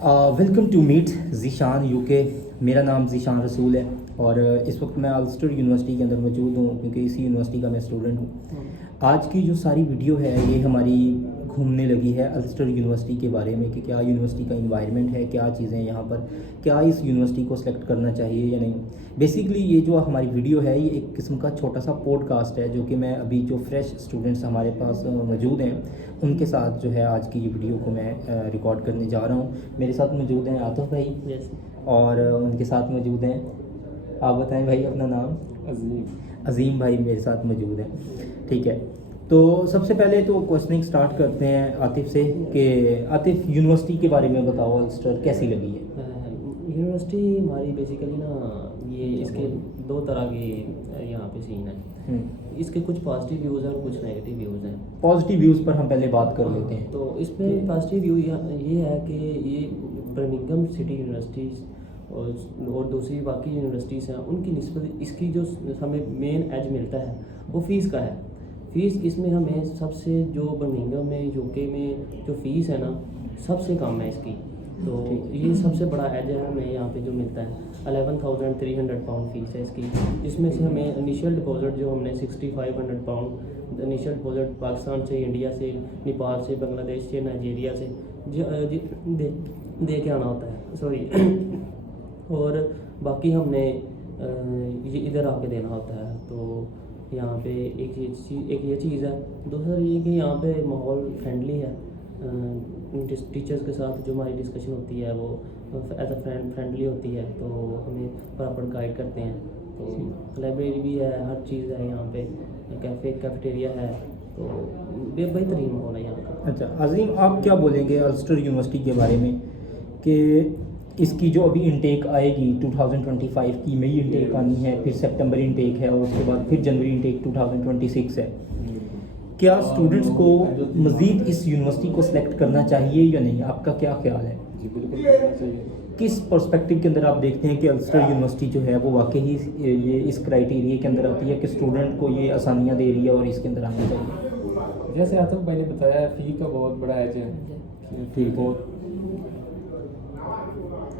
Welcome to meet Zeeshan UK. मेरा नाम ज़ीशान रसूल है और इस वक्त मैं अल्स्टर यूनिवर्सिटी के अंदर मौजूद हूँ क्योंकि इसी यूनिवर्सिटी का मैं स्टूडेंट हूँ। आज की जो सारी वीडियो है ये हमारी घूमने लगी है अल्स्टर यूनिवर्सिटी के बारे में कि क्या यूनिवर्सिटी का इन्वायरमेंट है, क्या चीज़ें यहाँ पर, क्या इस यूनिवर्सिटी को सिलेक्ट करना चाहिए या नहीं। बेसिकली ये जो हमारी वीडियो है ये एक किस्म का छोटा सा पॉडकास्ट है जो कि मैं अभी जो फ्रेश स्टूडेंट्स हमारे पास मौजूद हैं उनके साथ जो है आज की ये वीडियो को मैं रिकॉर्ड करने जा रहा हूँ। मेरे साथ मौजूद हैं आतिफ भाई। यस। और उनके साथ मौजूद हैं, आप बताएं भाई अपना नाम। अज़ीम भाई मेरे साथ मौजूद हैं। ठीक है, तो सबसे पहले तो क्वेश्चनिंग स्टार्ट करते हैं आतिफ से कि आतिफ यूनिवर्सिटी के बारे में बताओ, अल्स्टर कैसी लगी है। यूनिवर्सिटी हमारी बेसिकली ना ये इसके दो तरह के यहाँ पे सीन है। इसके कुछ पॉजिटिव व्यूज़ हैं और कुछ नेगेटिव व्यूज़ हैं। पॉजिटिव व्यूज़ पर हम पहले बात कर लेते हैं। तो इसमें पॉजिटिव व्यू ये है कि ये बर्मिंघम सिटी यूनिवर्सिटीज़ और दूसरी बाकी यूनिवर्सिटीज़ हैं उनकी निस्बत इसकी जो हमें मेन एज मिलता है वो फ़ीस का है। फ़ीस इसमें हमें सबसे जो बर्मिंघम में यूके में जो फ़ीस है ना सबसे कम है इसकी। तो ये सबसे बड़ा एज है हमें यहाँ पे जो मिलता है। 11,300 पाउंड फ़ीस है इसकी, जिसमें से हमें इनिशियल डिपॉजिट जो हमने 6,500 पाउंड इनिशियल डिपॉजिट पाकिस्तान से, इंडिया से, नेपाल से, बांग्लादेश से, नाइजीरिया से दे के आना होता है। सॉरी और बाकी हमने ये इधर आके देना होता है। तो यहाँ पे एक ये चीज़ है। दूसरा ये कि यहाँ पे माहौल फ्रेंडली है। टीचर्स के साथ जो हमारी डिस्कशन होती है वो एज अ फ्रेंडली होती है, तो हमें प्रॉपर गाइड करते हैं। तो लाइब्रेरी भी है, हर चीज़ है यहाँ पे, कैफेटेरिया है, तो बेहतरीन माहौल है यहाँ का। अच्छा अज़ीम, आप क्या बोलेंगे अल्स्टर यूनिवर्सिटी के बारे में कि इसकी जो अभी इंटेक आएगी 2025 की मई इंटेक आनी है, फिर सितंबर इंटेक है और उसके बाद फिर जनवरी इंटेक 2026 है, क्या स्टूडेंट्स को मज़ीद इस यूनिवर्सिटी को सिलेक्ट करना चाहिए या नहीं? आपका क्या ख्याल है? जी बिल्कुल करना चाहिए। किस पर्सपेक्टिव के अंदर आप देखते हैं कि अल्स्टर यूनिवर्सिटी जो है वो वाकई ही ये इस क्राइटेरिया के अंदर आती है कि स्टूडेंट को ये आसानियाँ दे रही है और इसके अंदर आना चाहिए? जैसे आतिफ भाई ने बताया, फ़ी का बहुत बड़ा एज है। ठीक है।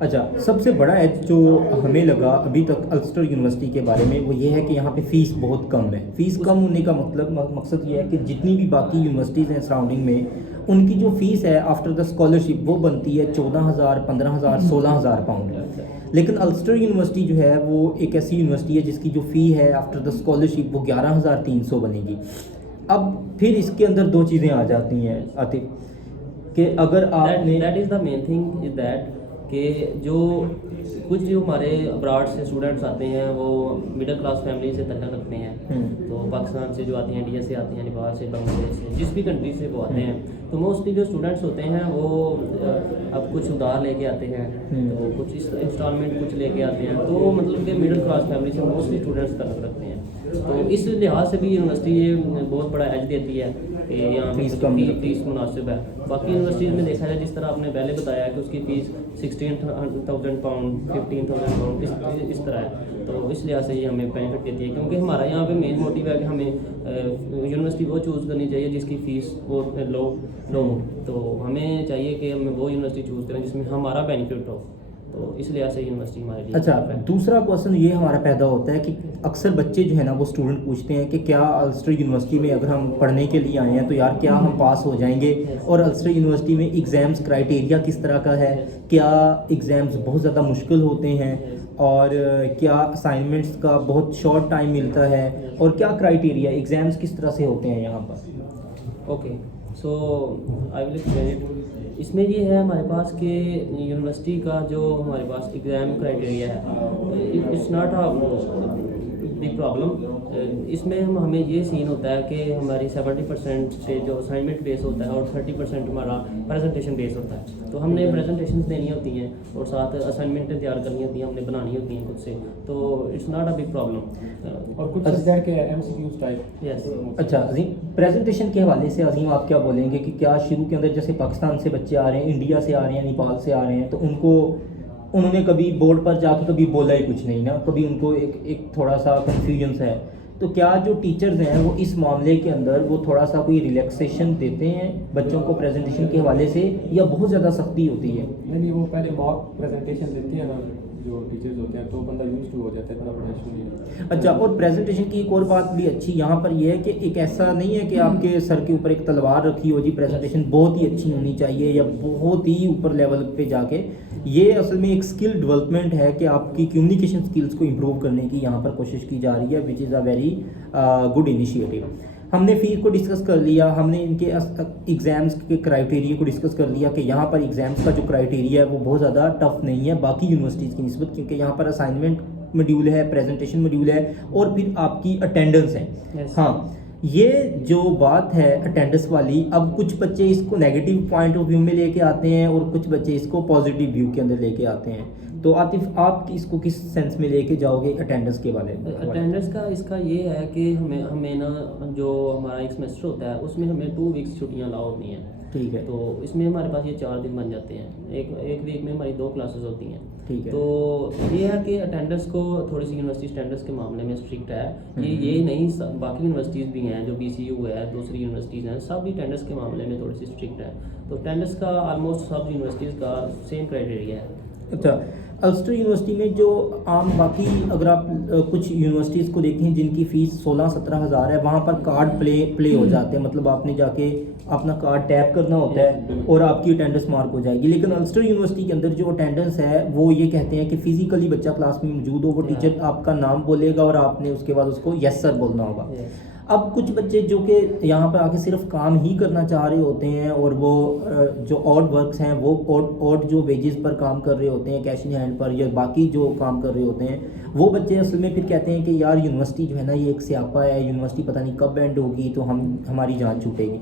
अच्छा, सबसे बड़ा एज जो हमें लगा अभी तक अल्स्टर यूनिवर्सिटी के बारे में वो ये है कि यहाँ पे फ़ीस बहुत कम है। फ़ीस कम होने का मकसद ये है कि जितनी भी बाकी यूनिवर्सिटीज़ हैं सराउंडिंग में उनकी जो फ़ीस है आफ्टर द स्कॉलरशिप वो बनती है 14,000, 15,000, 16,000 पाउंड। लेकिन अल्स्टर यूनिवर्सिटी जो है वो एक ऐसी यूनिवर्सिटी है जिसकी जो फ़ी है आफ्टर द स्कॉलरशिप वो 11,300 बनेगी। अब फिर इसके अंदर दो चीज़ें आ जाती हैं आतिफ कि अगर आपने that is the main thing is that कि जो कुछ जो हमारे अब्राड से स्टूडेंट्स आते हैं वो मिडिल क्लास फैमिली से तल्लुक़ रखते हैं। तो पाकिस्तान से जो आते हैं, इंडिया से आते हैं, नेपाल से, बांग्लादेश से, जिस भी कंट्री से वो आते हैं, तो मोस्टली जो स्टूडेंट्स होते हैं वो अब कुछ उधार लेके आते हैं, तो कुछ इंस्टॉलमेंट कुछ लेके आते हैं, तो मतलब कि मिडिल क्लास फैमिली से मोस्टली स्टूडेंट्स तल्लुक़ रखते हैं। तो इस लिहाज से भी यूनिवर्सिटी ये बहुत बड़ा एज देती है कि यहाँ फीस मुनासिब है। बाकी यूनिवर्सिटीज़ में देखा जाए, जिस तरह आपने पहले बताया कि उसकी फ़ीस 16,000 पाउंड, 15,000 पाउंड इस तरह है। तो इस लिहाज से ये हमें बेनिफिट देती है, क्योंकि हमारा यहाँ पे मेन मोटिव है कि हमें यूनिवर्सिटी वो चूज़ करनी चाहिए जिसकी फ़ीस वो लो हो। तो हमें चाहिए कि हमें वो यूनिवर्सिटी चूज़ करें जिसमें हमारा बेनिफिट हो। तो इस लिहाज से यूनिवर्सिटी हमारे लिए। अच्छा, दूसरा क्वेश्चन ये हमारा पैदा होता है कि अक्सर बच्चे जो है ना वो स्टूडेंट पूछते हैं कि क्या अल्स्टर यूनिवर्सिटी में अगर हम पढ़ने के लिए आए हैं तो यार क्या हम पास हो जाएंगे, और अल्स्टर यूनिवर्सिटी में एग्ज़ाम्स क्राइटेरिया किस तरह का है, क्या एग्ज़ाम्स बहुत ज़्यादा मुश्किल होते हैं, और क्या असाइनमेंट्स का बहुत शॉर्ट टाइम मिलता है, और क्या क्राइटेरिया एग्ज़ाम्स किस तरह से होते हैं यहाँ पर? Okay, so I will explain it. इसमें ये है हमारे पास कि यूनिवर्सिटी का जो हमारे पास एग्ज़ाम क्राइटेरिया है, it's not a big problem. इसमें हमें ये सीन होता है कि हमारी 70% से जो असाइनमेंट बेस होता है और 30% हमारा प्रेजेंटेशन बेस होता है। तो हमने प्रेजेंटेशंस देनी होती हैं और साथ असाइनमेंटें तैयार करनी होती हैं, हमने बनानी होती हैं खुद से। तो it's not a big problem. और कुछ सब्जेक्ट के MCQs टाइप। यस। अच्छा अजीम, प्रेजेंटेशन के हवाले से अजीम आप क्या बोलेंगे कि क्या शुरू के अंदर जैसे पाकिस्तान से बच्चे आ रहे हैं, इंडिया से आ रहे हैं, नेपाल से आ रहे हैं, तो उन्होंने कभी बोर्ड पर जाकर कभी बोला ही कुछ नहीं ना, कभी उनको एक थोड़ा सा कन्फ्यूजन है, तो क्या जो टीचर्स हैं वो इस मामले के अंदर वो थोड़ा सा कोई रिलैक्सेशन देते हैं बच्चों को प्रेजेंटेशन के हवाले से, या बहुत ज़्यादा सख्ती होती है? नहीं, वो पहले मॉक प्रेजेंटेशन देते हैं ना जो टीचर्स होते हैं, तो बंदा यूज टू हो जाता है, इतना बड़ा इशू नहीं है। अच्छा, और प्रेजेंटेशन की एक और बात भी अच्छी यहाँ पर यह है कि एक ऐसा नहीं है कि आपके सर के ऊपर एक तलवार रखी हो जी, प्रेजेंटेशन बहुत ही अच्छी होनी चाहिए या बहुत ही ऊपर लेवल पे जाके। ये असल में एक स्किल डेवलपमेंट है कि आपकी कम्युनिकेशन स्किल्स को इम्प्रूव करने की यहाँ पर कोशिश की जा रही है, which is a very good initiative. हमने फ़ीस को डिस्कस कर लिया, हमने इनके एग्ज़ाम्स के क्राइटेरिया को डिस्कस कर लिया कि यहाँ पर एग्ज़ाम्स का जो क्राइटेरिया है वो बहुत ज़्यादा टफ नहीं है बाकी यूनिवर्सिटीज़ की निस्बत, क्योंकि यहाँ पर असाइनमेंट मॉड्यूल है, प्रेजेंटेशन मॉड्यूल है और फिर आपकी अटेंडेंस है। Yes. हाँ, ये जो बात है अटेंडेंस वाली, अब कुछ बच्चे इसको नेगेटिव पॉइंट ऑफ व्यू में लेके आते हैं और कुछ बच्चे इसको पॉजिटिव व्यू के अंदर लेके आते हैं। तो आतिफ, आप इसको किस सेंस में लेके जाओगे अटेंडेंस के बारे में? अटेंडेंस का इसका ये है कि हमें ना जो हमारा एक सेमेस्टर होता है उसमें हमें 2 वीक्स छुट्टियाँ अलाउ होती हैं। ठीक है। तो इसमें हमारे पास ये 4 दिन बन जाते हैं, एक वीक में हमारी 2 क्लासेस होती हैं। ठीक है। तो ये है कि अटेंडेंस को थोड़ी सी यूनिवर्सिटी स्टैंडर्ड्स के मामले में स्ट्रिक्ट है। ये नहीं, बाकी यूनिवर्सिटीज़ भी हैं जो BCU है, दूसरी यूनिवर्सिटीज़ हैं, सब भी अटेंडेंस के मामले में थोड़ी सी स्ट्रिक्ट है। तो अटेंडेंस का ऑलमोस्ट सब यूनिवर्सिटीज़ का सेम क्राइटेरिया है। अच्छा, अल्स्टर यूनिवर्सिटी में जो आम बाकी अगर आप कुछ यूनिवर्सिटीज़ को देखें जिनकी फ़ीस 16-17 हज़ार है, वहाँ पर कार्ड प्ले हो जाते हैं, मतलब आपने जाके अपना कार्ड टैप करना होता है और आपकी अटेंडेंस मार्क हो जाएगी। लेकिन अल्स्टर यूनिवर्सिटी के अंदर जो अटेंडेंस है वो ये कहते हैं कि फिजिकली बच्चा क्लास में मौजूद हो, वो टीचर आपका नाम बोलेगा और आपने उसके बाद उसको यस सर बोलना होगा। अब कुछ बच्चे जो कि यहाँ पर आके सिर्फ काम ही करना चाह रहे होते हैं और वो जो ऑड वर्क्स हैं वो ऑड जो वेजेस पर काम कर रहे होते हैं, कैश इन हैंड पर या बाकी जो काम कर रहे होते हैं, वो बच्चे असल में फिर कहते हैं कि यार यूनिवर्सिटी जो है ना ये एक स्यापा है, यूनिवर्सिटी पता नहीं कब एंड होगी तो हमारी जान छूटेगी।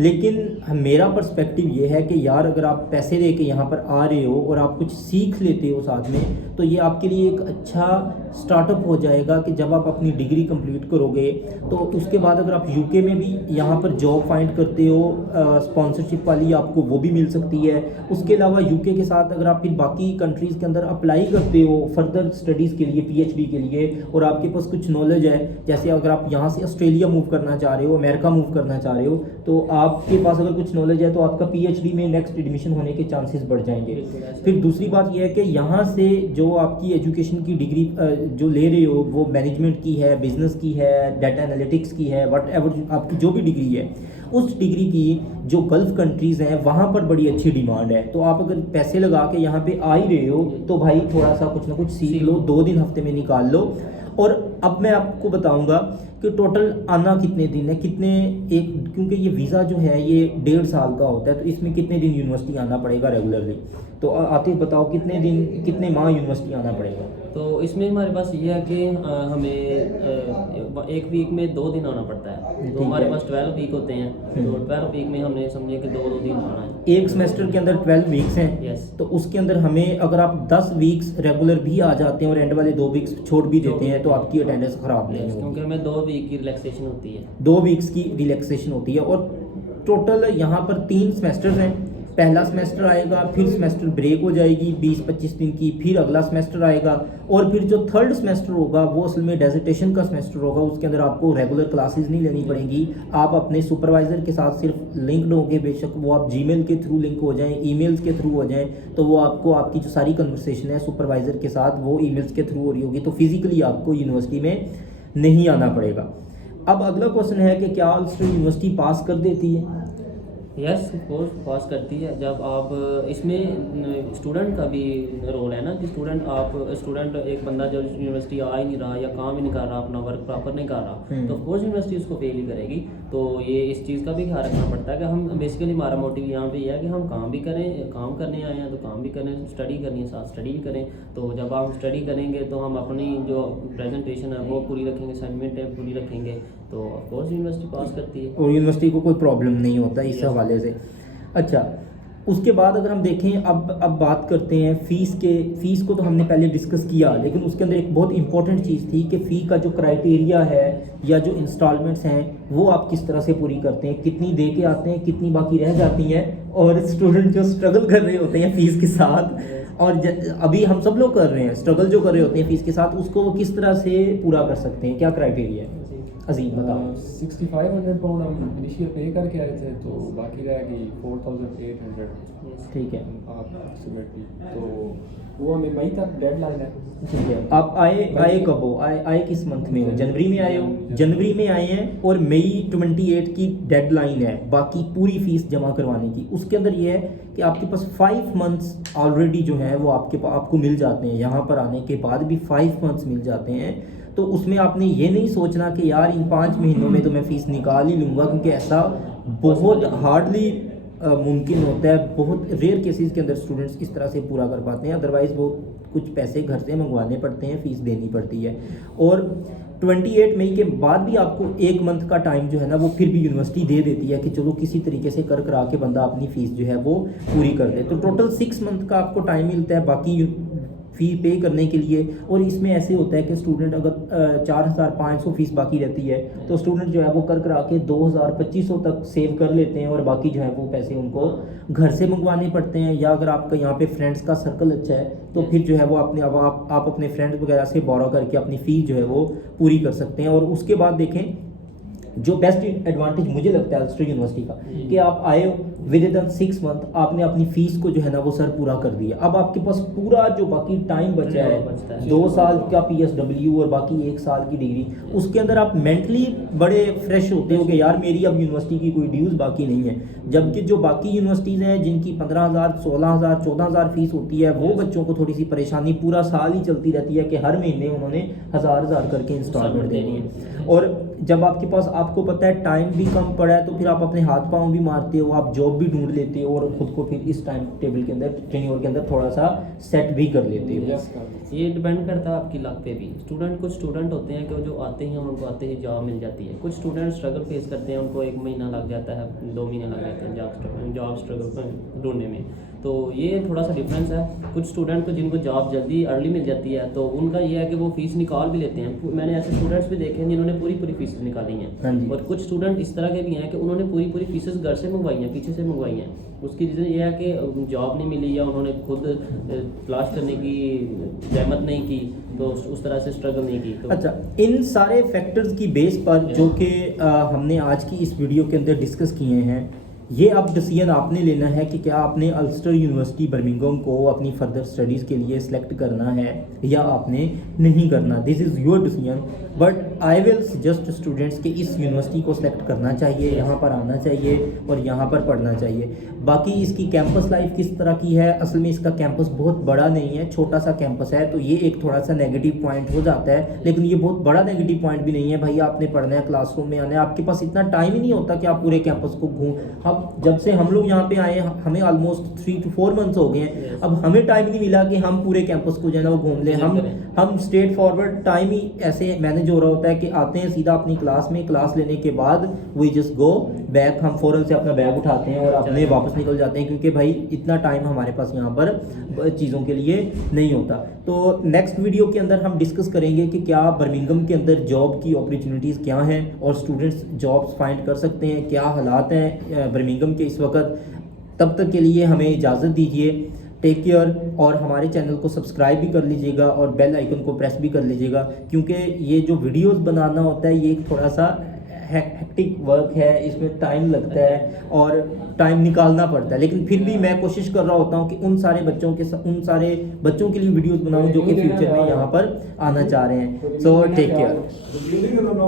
लेकिन मेरा पर्सपेक्टिव ये है कि यार अगर आप पैसे दे के यहाँ पर आ रहे हो और आप कुछ सीख लेते हो साथ में, तो ये आपके लिए एक अच्छा स्टार्टअप हो जाएगा कि जब आप अपनी डिग्री कंप्लीट करोगे तो उसके बाद अगर आप यूके में भी यहाँ पर जॉब फाइंड करते हो स्पॉन्सरशिप वाली, आपको वो भी मिल सकती है। उसके अलावा यूके के साथ अगर आप फिर बाकी कंट्रीज़ के अंदर अप्लाई करते हो फर्दर स्टडीज़ के लिए, PhD के लिए, और आपके पास कुछ नॉलेज है, जैसे अगर आप यहाँ से ऑस्ट्रेलिया मूव करना चाह रहे हो, अमेरिका मूव करना चाह रहे हो, तो आपके पास अगर कुछ नॉलेज है तो आपका PhD में नेक्स्ट एडमिशन होने के चांसेस बढ़ जाएंगे। फिर दूसरी बात यह है कि यहाँ से जो आपकी एजुकेशन की डिग्री जो ले रहे हो वो मैनेजमेंट की है, बिजनेस की है, डाटा एनालिटिक्स की है, वट एवर आपकी जो भी डिग्री है, उस डिग्री की जो गल्फ़ कंट्रीज़ हैं वहाँ पर बड़ी अच्छी डिमांड है। तो आप अगर पैसे लगा के यहाँ पे आ ही रहे हो तो भाई थोड़ा सा कुछ ना कुछ सीख लो, 2 दिन हफ्ते में निकाल लो। और अब मैं आपको बताऊंगा कि टोटल आना कितने दिन है, क्योंकि ये वीज़ा जो है ये 1.5 साल का होता है, तो इसमें कितने दिन यूनिवर्सिटी आना पड़ेगा रेगुलरली। तो आतिफ बताओ कितने माह यूनिवर्सिटी आना पड़ेगा? तो इसमें हमारे पास ये है कि हमें एक वीक में 2 दिन आना पड़ता है। तो हमारे पास 12 वीक होते हैं, तो 12 वीक में हमने समझे कि 2 दिन आना है। एक सेमेस्टर के अंदर 12 वीक्स हैं। यस। तो उसके अंदर हमें अगर आप 10 वीक्स रेगुलर भी आ जाते हैं और एंड वाले 2 वीक्स छोड़ भी देते हैं तो आपकी अटेंडेंस ख़राब नहीं होगी, क्योंकि हमें 2 वीक की रिलैक्सेशन होती है। 2 वीक्स की रिलैक्सेशन होती है। और टोटल यहाँ पर 3 सेमेस्टर्स हैं। पहला सेमेस्टर आएगा, फिर सेमेस्टर ब्रेक हो जाएगी 20-25 दिन की, फिर अगला सेमेस्टर आएगा, और फिर जो थर्ड सेमेस्टर होगा वो असल में डेजिटेशन का सेमेस्टर होगा। उसके अंदर आपको रेगुलर क्लासेस नहीं लेनी पड़ेंगी, आप अपने सुपरवाइज़र के साथ सिर्फ लिंक्ड होंगे, बेशक वो आप जीमेल के थ्रू लिंक हो जाएं, ईमेल्स के थ्रू हो जाएं, तो वो आपको आपकी जो सारी कन्वर्सेशन है सुपरवाइज़र के साथ वो ईमेल्स के थ्रू हो रही होगी, तो फिज़िकली आपको यूनिवर्सिटी में नहीं आना पड़ेगा। अब अगला क्वेश्चन है कि क्या अल्स्टर यूनिवर्सिटी पास कर देती है? यस, कोर्स पास करती है। जब आप इसमें स्टूडेंट का भी रोल है ना कि स्टूडेंट एक बंदा जो यूनिवर्सिटी आ ही नहीं रहा या काम ही नहीं कर रहा, अपना वर्क प्रॉपर नहीं कर रहा, तो ऑफकोर्स यूनिवर्सिटी उसको फेल ही करेगी। तो ये इस चीज़ का भी ख्याल रखना पड़ता है कि हम बेसिकली हमारा मोटिव यहाँ पे यह है कि हम काम भी करें, काम करने आए हैं तो काम भी करें, स्टडी करनी है साथ स्टडी भी करें। तो जब आप स्टडी करेंगे तो हम अपनी जो प्रेजेंटेशन है वो पूरी रखेंगे, असाइनमेंट है पूरी रखेंगे, तो ऑफकोर्स यूनिवर्सिटी पास करती है और यूनिवर्सिटी को कोई प्रॉब्लम नहीं होता इस हवाले से। अच्छा, उसके बाद अगर हम देखें अब बात करते हैं फ़ीस को तो हमने पहले डिस्कस किया, लेकिन उसके अंदर एक बहुत इंपॉर्टेंट चीज़ थी कि फ़ी का जो क्राइटेरिया है या जो इंस्टॉलमेंट्स हैं वो आप किस तरह से पूरी करते हैं, कितनी दे के आते हैं, कितनी बाकी रह जाती हैं, और स्टूडेंट जो स्ट्रगल कर रहे होते हैं फ़ीस के साथ, और अभी हम सब लोग कर रहे हैं स्ट्रगल जो कर रहे होते हैं फ़ीस के साथ, उसको वो किस तरह से पूरा कर सकते हैं, क्या क्राइटेरिया है? अजीम बताओ। 6500 पाउंड हम इनिशियल पे करके आए थे, तो बाकी रह गई 4800 ठीक है अप्रॉक्सीमेटली। तो वो हमें मई तक डेडलाइन है। ठीक है। आप आए कब हो? आए किस मंथ में हो? जनवरी में आए हो? जनवरी में आए हैं और मई 28 की डेडलाइन है बाकी पूरी फीस जमा करवाने की। उसके अंदर ये है कि आपके पास 5 मंथ्स ऑलरेडी जो है वो आपको मिल जाते हैं। यहाँ पर आने के बाद भी 5 मंथ्स मिल जाते हैं। तो उसमें आपने ये नहीं सोचना कि यार इन 5 महीनों में तो मैं फ़ीस निकाल ही लूँगा, क्योंकि ऐसा बहुत हार्डली मुमकिन होता है। बहुत रेयर केसेस के अंदर स्टूडेंट्स इस तरह से पूरा कर पाते हैं, अदरवाइज़ वो कुछ पैसे घर से मंगवाने पड़ते हैं, फ़ीस देनी पड़ती है। और 28 मई के बाद भी आपको 1 मंथ का टाइम जो है ना वो फिर भी यूनिवर्सिटी दे देती है कि चलो किसी तरीके से कर करा के बंदा अपनी फ़ीस जो है वो पूरी कर दे। तो टोटल 6 मंथ का आपको टाइम मिलता है बाकी फ़ी पे करने के लिए। और इसमें ऐसे होता है कि स्टूडेंट अगर 4500 फ़ीस बाकी रहती है तो स्टूडेंट जो है वो कर करा के 2000-2500 तक सेव कर लेते हैं, और बाकी जो है वो पैसे उनको घर से मंगवाने पड़ते हैं। या अगर आपका यहाँ पे फ्रेंड्स का सर्कल अच्छा है तो फिर जो है वो आप अपने फ्रेंड्स वगैरह से बोरो करके अपनी फ़ीस जो है वो पूरी कर सकते हैं। और उसके बाद देखें जो बेस्ट एडवांटेज मुझे लगता है अल्स्टर यूनिवर्सिटी का कि आप आए हो विद इन 6 मंथ आपने अपनी फ़ीस को जो है ना वो सर पूरा कर दिया। अब आपके पास पूरा जो बाकी टाइम बचा है 2 साल का PSW और बाकी 1 साल की डिग्री, उसके अंदर आप मेंटली बड़े फ्रेश होते हो कि यार मेरी अब यूनिवर्सिटी की कोई ड्यूज़ बाकी नहीं है। जबकि जो बाकी यूनिवर्सिटीज़ हैं जिनकी 15,000 16,000 14,000 फ़ीस होती है वो बच्चों को थोड़ी सी परेशानी पूरा साल ही चलती रहती है कि हर महीने उन्होंने हज़ार करके इंस्टॉलमेंट देनी है। और जब आपके पास आपको पता है टाइम भी कम पड़ा है तो फिर आप अपने हाथ पाँव भी मारते हो, आप जॉब भी ढूंढ लेते हो और ख़ुद को फिर इस टाइम टेबल के अंदर टेन्योर के अंदर थोड़ा सा सेट भी कर लेते हो। ये डिपेंड करता है आपकी लक पे भी। कुछ स्टूडेंट होते हैं कि जो आते हैं उनको आते ही जॉब मिल जाती है। कुछ स्टूडेंट स्ट्रगल फेस करते हैं, उनको 1 महीना लग जाता है, 2 महीने लग जाते हैं जॉब स्ट्रगल ढूंढने में। तो ये थोड़ा सा डिफरेंस है। कुछ स्टूडेंट को जिनको जॉब जल्दी अर्ली मिल जाती है तो उनका ये है कि वो फ़ीस निकाल भी लेते हैं। मैंने ऐसे स्टूडेंट्स भी देखे हैं जिन्होंने पूरी फीस निकाली हैं। और कुछ स्टूडेंट इस तरह के भी हैं कि उन्होंने पूरी फीसेस घर से मंगवाई हैं, पीछे से मंगवाई हैं। उसकी रीज़न ये है कि जॉब नहीं मिली या उन्होंने खुद तलाश करने की जहमत नहीं की, तो उस तरह से स्ट्रगल नहीं की। तो अच्छा, इन सारे फैक्टर्स की बेस पर जो कि हमने आज की इस वीडियो के अंदर डिस्कस किए हैं, ये अब डिसीजन आपने लेना है कि क्या आपने अल्स्टर यूनिवर्सिटी बर्मिंघम को अपनी फर्दर स्टडीज़ के लिए सिलेक्ट करना है या आपने नहीं करना। This is your decision, but I will suggest students के इस यूनिवर्सिटी को सिलेक्ट करना चाहिए, यहाँ पर आना चाहिए और यहाँ पर पढ़ना चाहिए। बाकी इसकी कैंपस लाइफ किस तरह की है, असल में इसका कैंपस बहुत बड़ा नहीं है, छोटा सा कैंपस है, तो ये एक थोड़ा सा नेगेटिव पॉइंट हो जाता है। लेकिन ये बहुत बड़ा नेगेटिव पॉइंट भी नहीं है। भाई आपने पढ़ना है, क्लासरूम में आना है, आपके पास इतना टाइम ही नहीं होता कि आप पूरे कैंपस को जब से हम लोग यहाँ पे आए हमें ऑलमोस्ट 3 to 4 मंथ्स हो गए हैं। अब हमें टाइम नहीं मिला कि हम पूरे कैंपस को जो है ना वो घूम लें। हम स्ट्रेट फॉरवर्ड टाइम ही ऐसे मैनेज हो रहा होता है कि आते हैं सीधा अपनी क्लास में, क्लास लेने के बाद वी जस्ट गो बैक, हम फ़ौरन से अपना बैग उठाते हैं और अपने वापस निकल जाते हैं, क्योंकि भाई इतना टाइम हमारे पास यहाँ पर चीज़ों के लिए नहीं होता। तो नेक्स्ट वीडियो के अंदर हम डिस्कस करेंगे कि क्या बर्मिंघम के अंदर जॉब की अपॉर्चुनिटीज़ क्या हैं और स्टूडेंट्स जॉब्स फाइंड कर सकते हैं, क्या हालात हैं बर्मिंघम के इस वक्त। तब तक के लिए हमें इजाज़त दीजिए। टेक केयर, और हमारे चैनल को सब्सक्राइब भी कर लीजिएगा और बेल आइकन को प्रेस भी कर लीजिएगा, क्योंकि ये जो वीडियोस बनाना होता है ये एक थोड़ा सा हेक्टिक वर्क है, इसमें टाइम लगता है और टाइम निकालना पड़ता है। लेकिन फिर भी मैं कोशिश कर रहा होता हूँ कि उन सारे बच्चों के लिए वीडियोस बनाऊँ जो कि फ्यूचर में यहाँ पर आना चाह रहे हैं। So take care.